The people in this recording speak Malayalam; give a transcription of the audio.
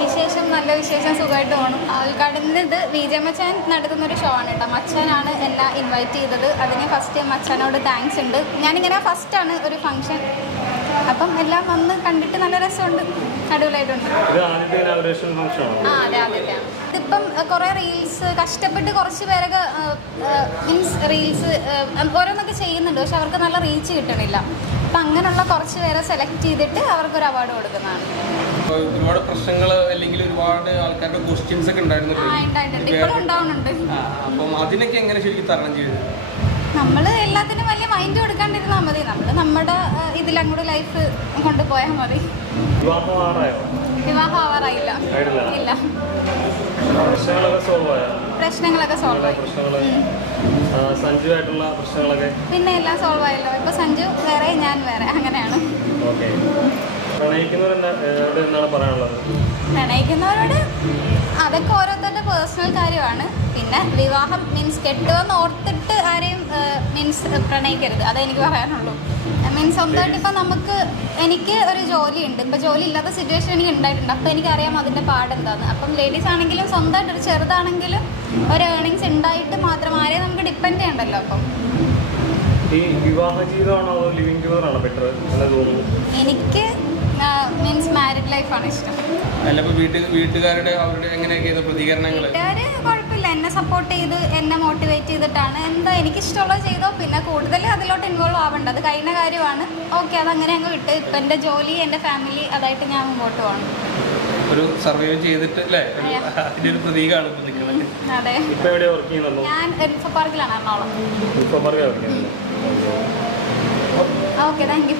വിശേഷം നല്ല വിശേഷം സുഖമായിട്ട് പോകണം ഉദ്ഘാടനം ഇത് വി ജെ നടത്തുന്ന ഒരു ഷോ ആണ് കേട്ടോ. മച്ചാനാണ് എന്നെ ഇൻവൈറ്റ് ചെയ്തത്. അതിന് ഫസ്റ്റ് മച്ചാനോട് താങ്ക്സ് ഉണ്ട്. ഞാനിങ്ങനെ ഫസ്റ്റാണ് ഒരു ഫംഗ്ഷൻ അപ്പം എല്ലാം വന്ന് കണ്ടിട്ട് നല്ല രസമുണ്ട്. അടിപൊളിയായിട്ടുണ്ട്. ആ അതെ ഇതിപ്പം കുറേ റീൽസ് കഷ്ടപ്പെട്ട് കുറച്ച് പേരൊക്കെ മീൻസ് റീൽസ് ഓരോന്നൊക്കെ ചെയ്യുന്നുണ്ട്. പക്ഷെ അവർക്ക് നല്ല റീച്ച് കിട്ടണില്ല. അപ്പം അങ്ങനെയുള്ള കുറച്ച് പേരെ സെലക്ട് ചെയ്തിട്ട് അവർക്ക് ഒരു അവാർഡ് കൊടുക്കുന്നതാണ് ഒരുപാട് പ്രശ്നങ്ങൾ അല്ലെങ്കിൽ ഒരുപാട് ആൾക്കാരുടെ ക്വസ്റ്റ്യൻസ് ഒക്കെ ഉണ്ടായിരുന്നു അപ്പം അതിനൊക്കെ എങ്ങനെ ശരിക്കും തരണം നമ്മൾ എല്ലാത്തിനും വലിയ മൈൻഡ് കൊടുക്കാണ്ടിരുന്നാൽ മതി. നമ്മൾ നമ്മുടെ ഇതിലങ്ങോട്ട് ലൈഫ് കൊണ്ടുപോയാൽ മതി. വിവാഹം ആവാറായില്ല ഇല്ല. പ്രശ്നങ്ങളൊക്കെ സോൾവ് ആയി? സഞ്ജു ആയിട്ടുള്ള പ്രശ്നങ്ങളൊക്കെ? പിന്നെ എല്ലാം സോൾവ് ആയല്ലോ. ഇപ്പൊ സഞ്ജു വേറെ ഞാൻ വേറെ. അങ്ങനെയാണ് പ്രണയിക്കുന്നവരുടെ എന്താണ് പറയാനുള്ളത്? പ്രണയിക്കുന്നവരോട് അതൊക്കെ ഓരോരുത്തരുടെ പേഴ്സണൽ കാര്യമാണ്. പിന്നെ വിവാഹം മീൻസ് കെട്ടുമെന്ന് ഓർത്തിട്ട് ആരെയും മീൻസ് പ്രണയിക്കരുത്. അതേ എനിക്ക് പറയാനുള്ളൂ. മീൻസ് സ്വന്തമായിട്ട് ഇപ്പം നമുക്ക് എനിക്ക് ഒരു ജോലി ഉണ്ട് ഇപ്പം ജോലി ഇല്ലാത്ത സിറ്റുവേഷൻ എനിക്ക് ഉണ്ടായിട്ടുണ്ട്. അപ്പം എനിക്കറിയാം അതിന്റെ പാടെന്താന്ന്. അപ്പം ലേഡീസ് ആണെങ്കിലും സ്വന്തമായിട്ട് ഒരു ചെറുതാണെങ്കിലും ഒരു ഏർണിങ്സ് ഉണ്ടായിട്ട് മാത്രം ആരെയും നമുക്ക് ഡിപ്പെൻഡ് ചെയ്യണ്ടല്ലോ അപ്പം. ഈ വിവാഹ ജീവിതമാണോ ലിവിങ് ബെറ്റർ എനിക്ക് മീൻസ് മാരിഡ് ലൈഫാണ് ഇഷ്ടം. അല്ല ഇപ്പൊ വീട്ടിൽ വീട്ടുകാരുടെ അവരുടെ പ്രതികരണങ്ങൾ വീട്ടുകാർ കുഴപ്പമില്ല. എന്നെ സപ്പോർട്ട് ചെയ്ത് എന്നെ മോട്ടിവേറ്റ് ചെയ്തിട്ടാണ് എന്താ എനിക്ക് എനിക്കിഷ്ടമുള്ളത് ചെയ്തോ പിന്നെ കൂടുതൽ അതിലോട്ട് ഇൻവോൾവ് ആവണ്ട. അത് കഴിഞ്ഞ കാര്യമാണ്. ഓക്കെ അത് അങ്ങനെ അങ്ങ് വിട്ട്. ഇപ്പം എന്റെ ജോലി എന്റെ ഫാമിലി അതായിട്ട് ഞാൻ മുമ്പോട്ട് പോകണം ഒരു സർവൈവ് ചെയ്തിട്ട് അല്ലേ? ഒരു അതിന്റെ ഒരു പ്രതീകമാണ് ഇപ്പൊ നിൽക്കുന്നത് അതെ. ഇപ്പൊ എവിടെ വർക്ക് ചെയ്യുന്നുള്ളൂ? ഞാൻ പാർക്കിലാണ് എറണാകുളം. Okay thank you